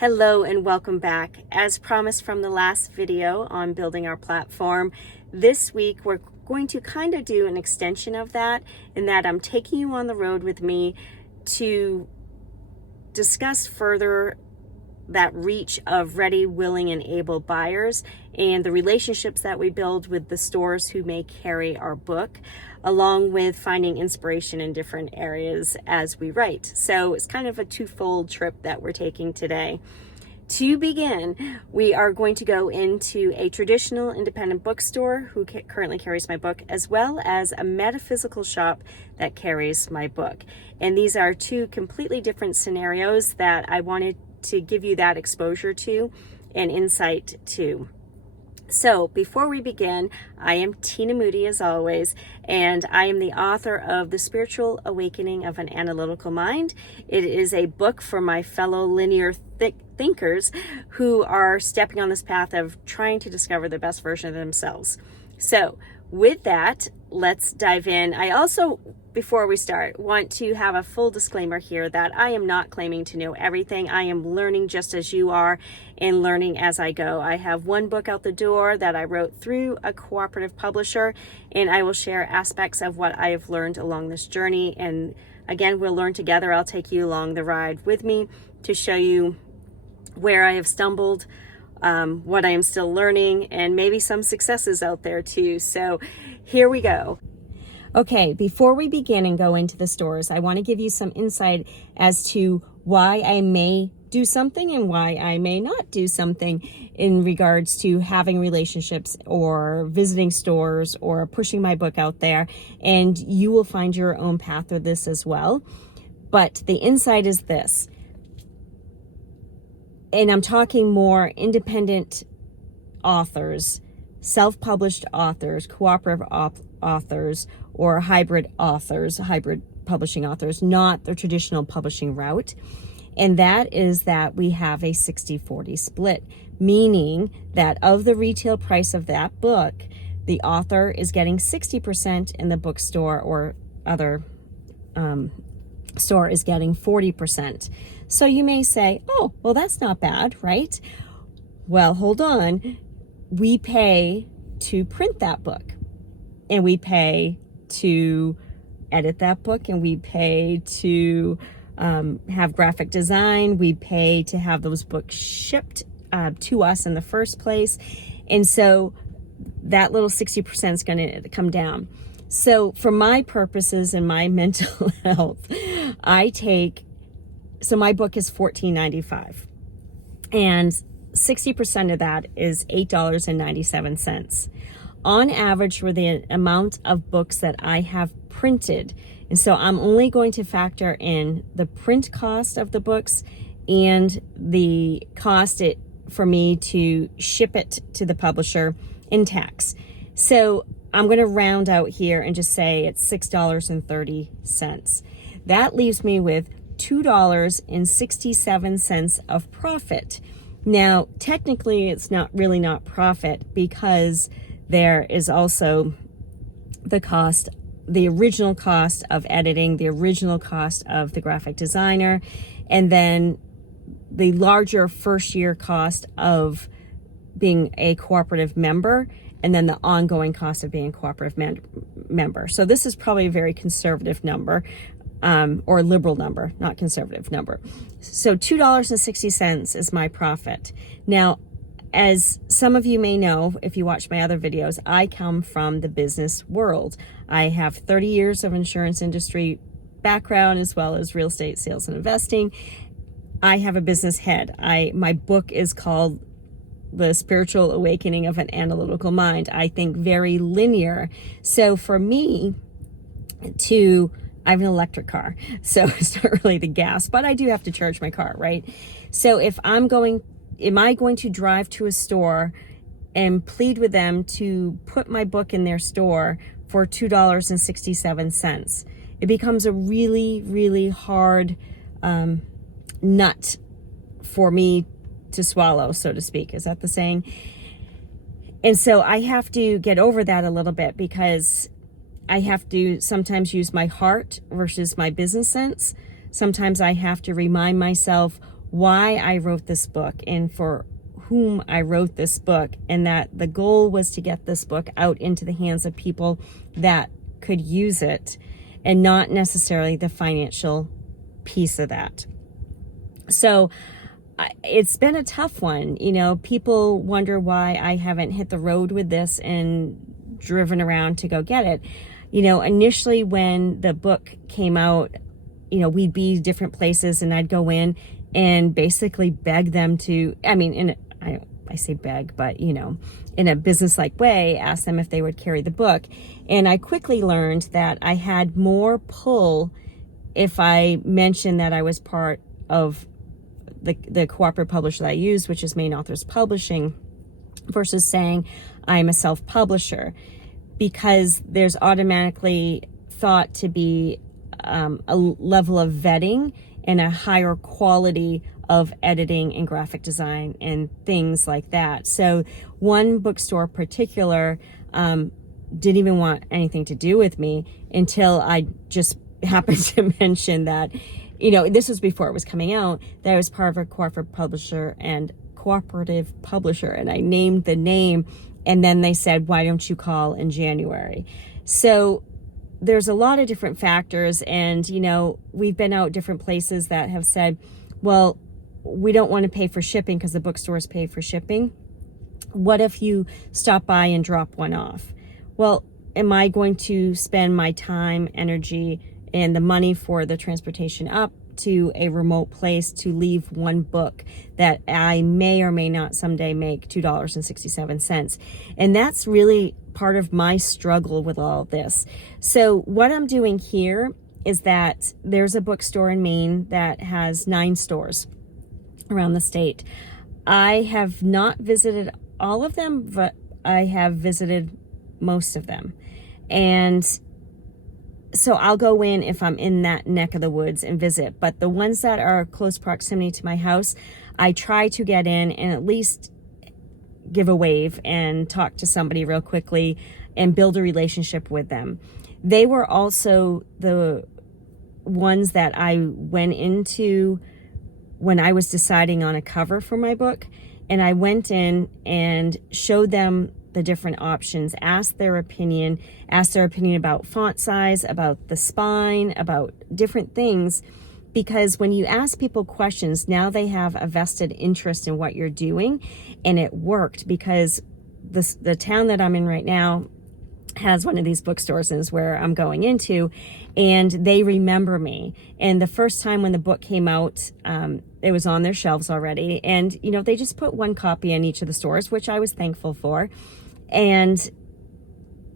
Hello and welcome back. As promised from the last video on building our platform, this week we're going to kind of do an extension of that, in that I'm taking you on the road with me to discuss further that reach of ready, willing, and able buyers and the relationships that we build with the stores who may carry our book, along with finding inspiration in different areas as we write. So it's kind of a twofold trip that we're taking today. To begin, we are going to go into a traditional independent bookstore who currently carries my book, as well as a metaphysical shop that carries my book. And these are two completely different scenarios that I wanted to give you that exposure to and insight to. So before we begin, I am Tina Moody as always, and I am the author of The Spiritual Awakening of an Analytical Mind. It is a book for my fellow linear thinkers who are stepping on this path of trying to discover the best version of themselves. So with that, let's dive in. I also, before we start, want to have a full disclaimer here that I am not claiming to know everything. I am learning just as you are and learning as I go. I have one book out the door that I wrote through a cooperative publisher, and I will share aspects of what I have learned along this journey. And again, we'll learn together. I'll take you along the ride with me to show you where I have stumbled, what I am still learning, and maybe some successes out there too. So here we go. Okay, before we begin and go into the stores, I want to give you some insight as to why I may do something and why I may not do something in regards to having relationships or visiting stores or pushing my book out there. And you will find your own path with this as well. But the insight is this. And I'm talking more independent authors, self-published authors, cooperative authors, or hybrid publishing authors, not the traditional publishing route. And that is that we have a 60-40 split, meaning that of the retail price of that book, the author is getting 60% and the bookstore or other store is getting 40%. So you may say, oh, well, that's not bad, right? Well, hold on. We pay to print that book, and we pay to edit that book, and we pay to have graphic design. We pay to have those books shipped to us in the first place. And so that little 60% is going to come down. So for my purposes and my mental health, so my book is $14.95, and 60% of that is $8.97 on average for the amount of books that I have printed. And so I'm only going to factor in the print cost of the books and the cost for me to ship it to the publisher in tax. So I'm going to round out here and just say it's $6.30. That leaves me with $2.67 of profit. Now, technically, it's not profit, because there is also the original cost of editing, the original cost of the graphic designer, and then the larger first year cost of being a cooperative member, and then the ongoing cost of being a cooperative member. So this is probably a very conservative number, or liberal number, not conservative number. So $2.60 is my profit. Now, as some of you may know, if you watch my other videos, I come from the business world. I have 30 years of insurance industry background, as well as real estate sales and investing. I have a business head. My book is called The Spiritual Awakening of an Analytical Mind. I think very linear. So for me I have an electric car, so it's not really the gas, but I do have to charge my car, right? So am I going to drive to a store and plead with them to put my book in their store for $2.67? It becomes a really, really hard nut for me to swallow, so to speak. Is that the saying? And so I have to get over that a little bit, because I have to sometimes use my heart versus my business sense. Sometimes I have to remind myself why I wrote this book and for whom I wrote this book, and that the goal was to get this book out into the hands of people that could use it, and not necessarily the financial piece of that. So it's been a tough one. You know, people wonder why I haven't hit the road with this and driven around to go get it. You know, initially when the book came out, you know, we'd be different places and I'd go in and basically beg them to, I mean, I say beg, but, you know, in a business-like way, ask them if they would carry the book. And I quickly learned that I had more pull if I mentioned that I was part of the cooperative publisher that I use, which is Main Authors Publishing, versus saying I'm a self-publisher, because there's automatically thought to be a level of vetting and a higher quality of editing and graphic design and things like that. So one bookstore in particular didn't even want anything to do with me until I just happened to mention that, you know, this was before it was coming out, that I was part of a cooperative publisher, and I named the name, and then they said, why don't you call in January? So there's a lot of different factors, and, you know, we've been out different places that have said, well, we don't want to pay for shipping because the bookstores pay for shipping. What if you stop by and drop one off? Well, am I going to spend my time, energy, and the money for the transportation up to a remote place to leave one book that I may or may not someday make $2.67? And that's really part of my struggle with all of this. So what I'm doing here is that there's a bookstore in Maine that has 9 stores around the state. I have not visited all of them, but I have visited most of them. And so I'll go in if I'm in that neck of the woods and visit. But the ones that are close proximity to my house, I try to get in and at least give a wave and talk to somebody real quickly and build a relationship with them. They were also the ones that I went into when I was deciding on a cover for my book. And I went in and showed them the different options, asked their opinion about font size, about the spine, about different things. Because when you ask people questions, now they have a vested interest in what you're doing. And it worked, because the town that I'm in right now has one of these bookstores, and is where I'm going into, and they remember me. And the first time when the book came out, it was on their shelves already, and you know, they just put one copy in each of the stores, which I was thankful for. And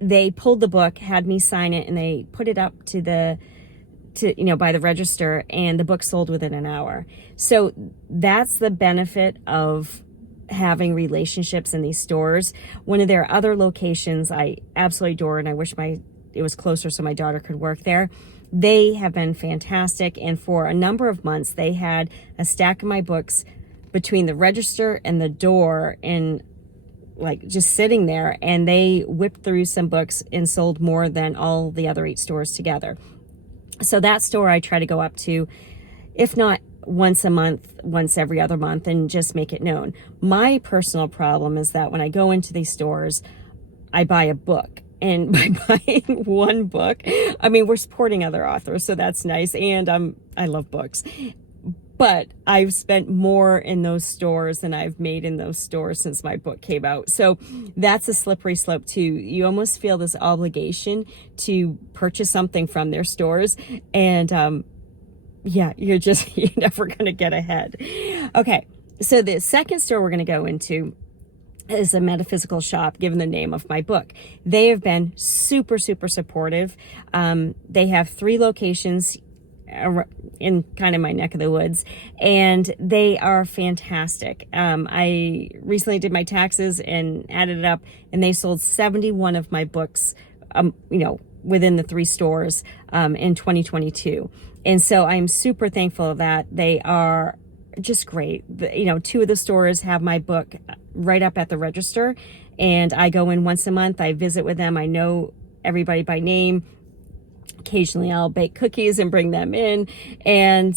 they pulled the book, had me sign it, and they put it up to by the register, and the book sold within an hour. So that's the benefit of having relationships in these stores. One of their other locations I absolutely adore, and I wish it was closer so my daughter could work there. They have been fantastic, and for a number of months they had a stack of my books between the register and the door, and like just sitting there, and they whipped through some books and sold more than all the other 8 stores together. So that store I try to go up to, if not once a month, once every other month, and just make it known. My personal problem is that when I go into these stores, I buy a book. And by buying one book, I mean, we're supporting other authors, so that's nice. And I love books. But I've spent more in those stores than I've made in those stores since my book came out. So that's a slippery slope too. You almost feel this obligation to purchase something from their stores. And yeah, you're never going to get ahead. Okay, so the second store we're going to go into is a metaphysical shop, given the name of my book. They have been super, super supportive. They have 3 locations in kind of my neck of the woods, and they are fantastic. I recently did my taxes and added it up, and they sold 71 of my books, within the 3 stores in 2022. And so I'm super thankful of that. They are just great. 2 of the stores have my book right up at the register, and I go in once a month. I visit with them. I know everybody by name. Occasionally I'll bake cookies and bring them in, and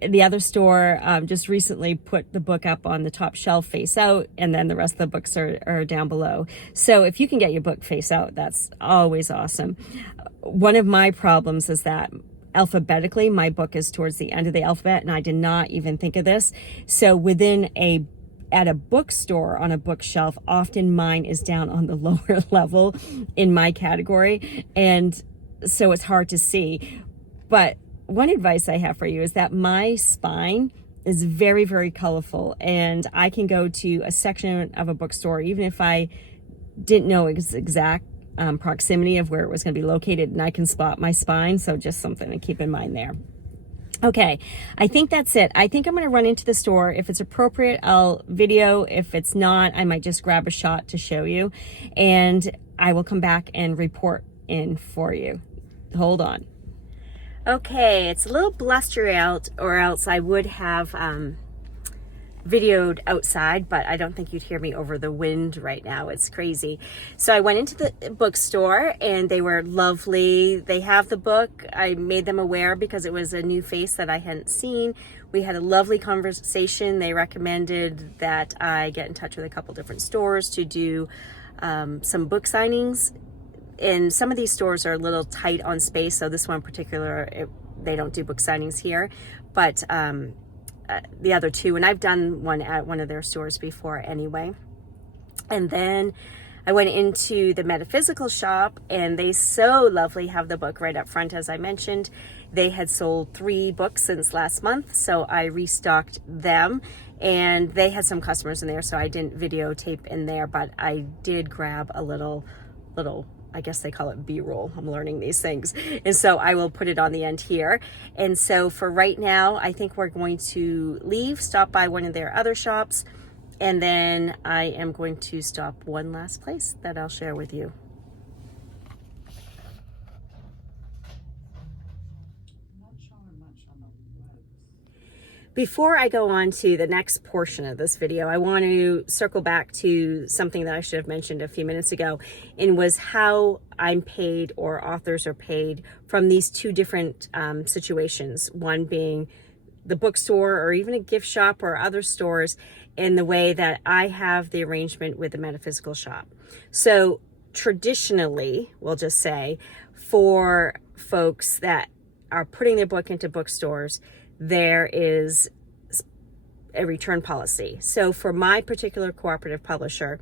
the other store just recently put the book up on the top shelf face out, and then the rest of the books are down below. So if you can get your book face out, that's always awesome. One of my problems is that alphabetically, my book is towards the end of the alphabet, and I did not even think of this. So at a bookstore on a bookshelf, often mine is down on the lower level in my category, and so it's hard to see. But one advice I have for you is that my spine is very, very colorful, and I can go to a section of a bookstore, even if I didn't know its exact proximity of where it was going to be located, and I can spot my spine. So just something to keep in mind there. Okay, I think that's it. I think I'm going to run into the store. If it's appropriate, I'll video. If it's not, I might just grab a shot to show you, and I will come back and report in for you. Hold on. Okay, it's a little blustery out, or else I would have videoed outside, but I don't think you'd hear me over the wind right now. It's crazy. So I went into the bookstore, and they were lovely. They have the book. I made them aware because it was a new face that I hadn't seen. We had a lovely conversation. They recommended that I get in touch with a couple different stores to do some book signings. And some of these stores are a little tight on space, so this one in particular, they don't do book signings here, but the other two, and I've done one at one of their stores before anyway. And then I went into the metaphysical shop, and they so lovely have the book right up front. As I mentioned, they had sold 3 books since last month, so I restocked them, and they had some customers in there, so I didn't videotape in there, but I did grab a little I guess they call it B-roll. I'm learning these things. And so I will put it on the end here. And so for right now, I think we're going to leave, stop by one of their other shops, and then I am going to stop one last place that I'll share with you. Before I go on to the next portion of this video, I want to circle back to something that I should have mentioned a few minutes ago, and was how I'm paid, or authors are paid, from these 2 different situations. One being the bookstore, or even a gift shop or other stores, in the way that I have the arrangement with the metaphysical shop. So traditionally, we'll just say, for folks that are putting their book into bookstores, there is a return policy. So for my particular cooperative publisher,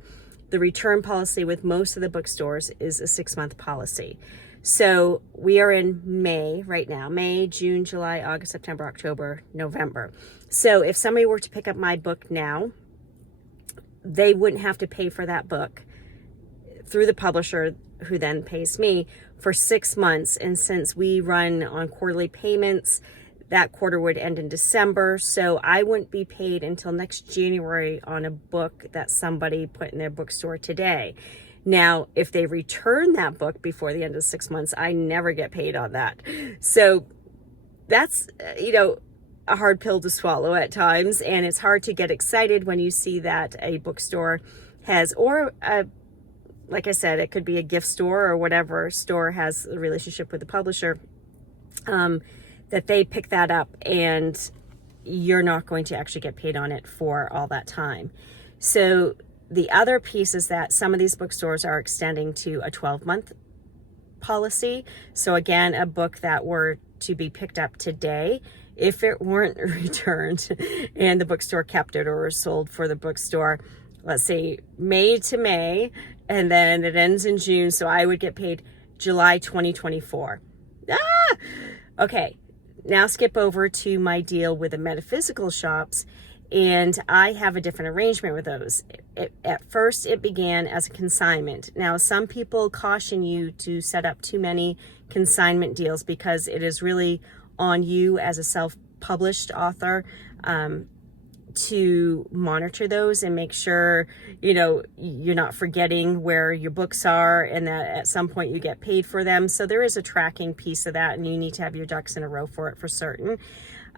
the return policy with most of the bookstores is a 6-month policy. So we are in May right now, May, June, July, August, September, October, November. So if somebody were to pick up my book now, they wouldn't have to pay for that book through the publisher, who then pays me, for 6 months. And since we run on quarterly payments, that quarter would end in December, so I wouldn't be paid until next January on a book that somebody put in their bookstore today. Now, if they return that book before the end of 6 months, I never get paid on that. So that's, a hard pill to swallow at times, and it's hard to get excited when you see that a bookstore has, or like I said, it could be a gift store or whatever store has a relationship with the publisher, that they pick that up, and you're not going to actually get paid on it for all that time. So the other piece is that some of these bookstores are extending to a 12-month policy. So again, a book that were to be picked up today, if it weren't returned and the bookstore kept it, or sold for the bookstore, let's say May to May, and then it ends in June, so I would get paid July 2024. Okay. Now skip over to my deal with the metaphysical shops, and I have a different arrangement with those. At first, it began as a consignment. Now, some people caution you to set up too many consignment deals, because it is really on you as a self-published author to monitor those and make sure, you're not forgetting where your books are, and that at some point you get paid for them. So there is a tracking piece of that, and you need to have your ducks in a row for it for certain.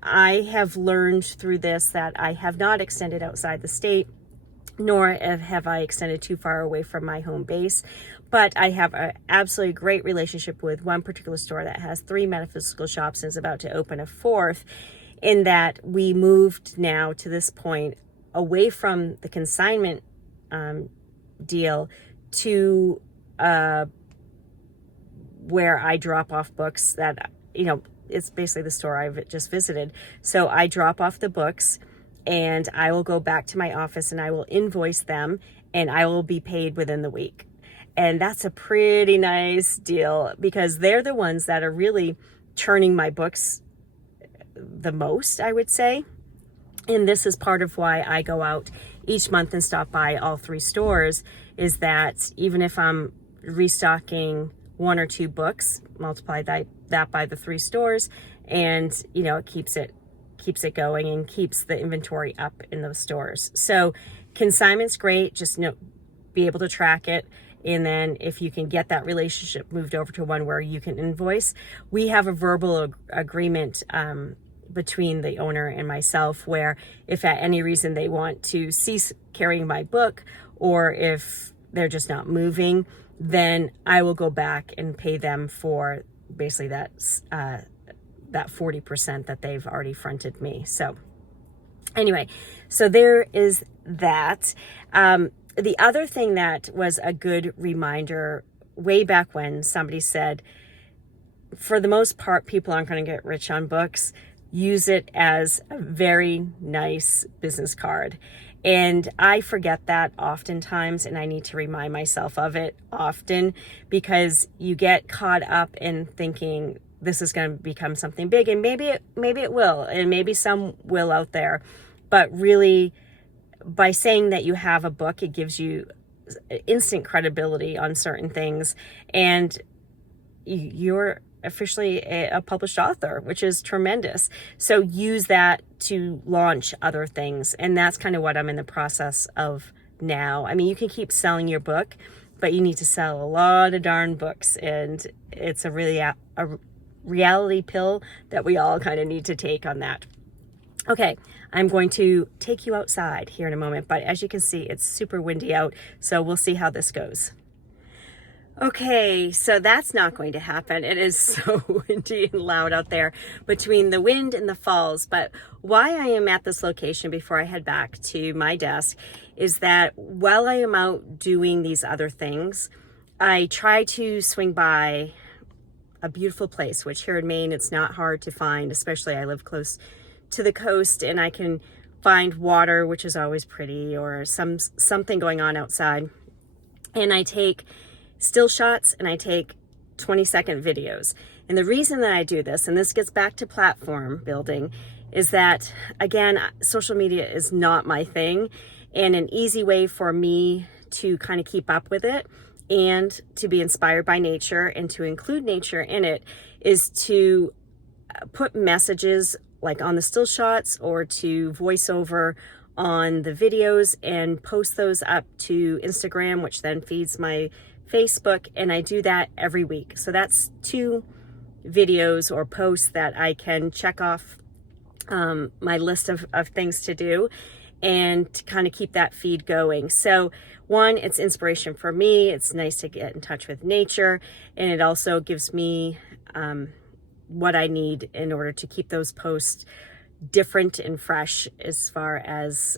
I have learned through this that I have not extended outside the state, nor have I extended too far away from my home base. But I have an absolutely great relationship with one particular store that has 3 metaphysical shops and is about to open a 4th. in that we moved now to this point away from the consignment deal to where I drop off books that, it's basically the store I've just visited. So I drop off the books and I will go back to my office and I will invoice them and I will be paid within the week. And that's a pretty nice deal because they're the ones that are really churning my books the most, I would say. And this is part of why I go out each month and stop by all 3 stores, is that even if I'm restocking 1 or 2 books, multiply that by the 3 stores, and it keeps it going and keeps the inventory up in those stores. So consignment's great, just be able to track it. And then if you can get that relationship moved over to one where you can invoice, we have a verbal agreement between the owner and myself, where if at any reason they want to cease carrying my book, or if they're just not moving, then I will go back and pay them for basically that 40% that they've already fronted me. So anyway, so there is that. The other thing that was a good reminder way back when, somebody said, for the most part, people aren't going to get rich on books. Use it as a very nice business card. And I forget that oftentimes, and I need to remind myself of it often, because you get caught up in thinking this is going to become something big, and maybe it will, and maybe some will out there. But really, by saying that you have a book, it gives you instant credibility on certain things, and you're officially a published author, which is tremendous. So use that to launch other things. And that's kind of what I'm in the process of now. I mean, you can keep selling your book, but you need to sell a lot of darn books. And it's a reality pill that we all kind of need to take on that. Okay, I'm going to take you outside here in a moment, but as you can see, it's super windy out. So we'll see how this goes. Okay, so that's not going to happen. It is so windy and loud out there between the wind and the falls. But why I am at this location before I head back to my desk is that while I am out doing these other things, I try to swing by a beautiful place, which here in Maine, it's not hard to find, especially I live close to the coast and I can find water, which is always pretty, or something going on outside. And I take still shots and I take 20-second videos. And the reason that I do this, and this gets back to platform building, is that, again, social media is not my thing. And an easy way for me to kind of keep up with it and to be inspired by nature and to include nature in it is to put messages like on the still shots or to voice over on the videos and post those up to Instagram, which then feeds my Facebook, and I do that every week. So that's 2 videos or posts that I can check off my list of things to do and to kind of keep that feed going. So one, it's inspiration for me. It's nice to get in touch with nature, and it also gives me what I need in order to keep those posts different and fresh as far as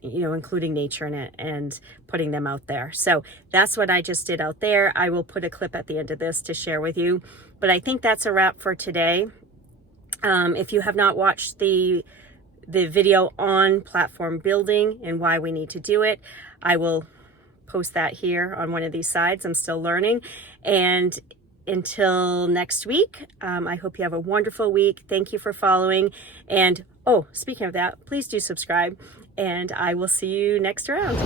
including nature in it and putting them out there. So that's what I just did out there. I will put a clip at the end of this to share with you, but I think that's a wrap for today. If you have not watched the video on platform building and why we need to do it, I will post that here on one of these sides. I'm still learning. And until next week, I hope you have a wonderful week. Thank you for following. And speaking of that, please do subscribe, and I will see you next round.